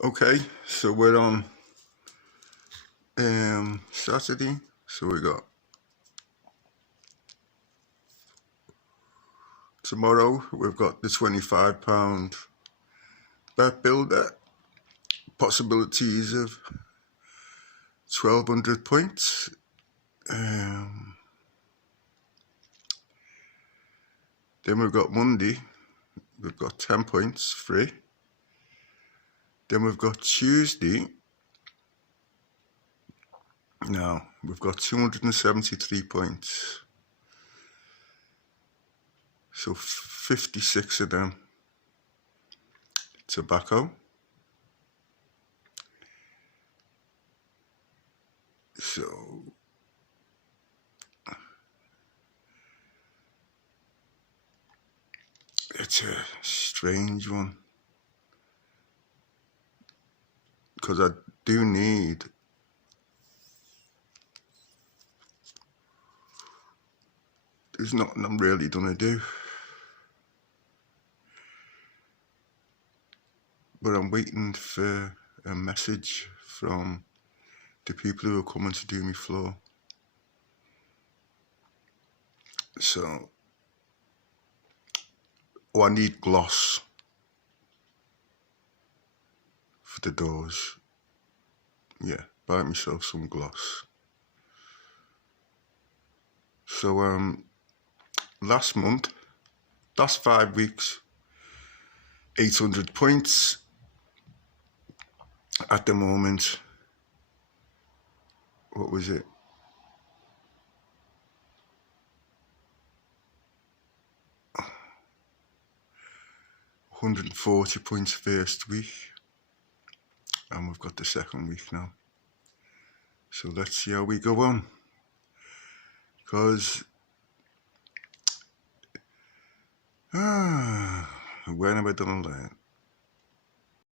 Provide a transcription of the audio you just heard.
Okay, so we're on Saturday. So we got tomorrow. We've got the £25 bet builder. Possibilities of 1,200 points. Then we've got Monday. We've got 10 points free. Then we've got Tuesday. Now we've got 273 points. So 56 of them tobacco. So it's a strange one because I do need there's nothing I'm really gonna do, but I'm waiting for a message from the people who are coming to do my floor. So I need gloss for the doors. Yeah, buy myself some gloss. So last 5 weeks, 800 points at the moment. What was it? 140 points first week, and we've got the second week now. So let's see how we go on, because when am I done learn?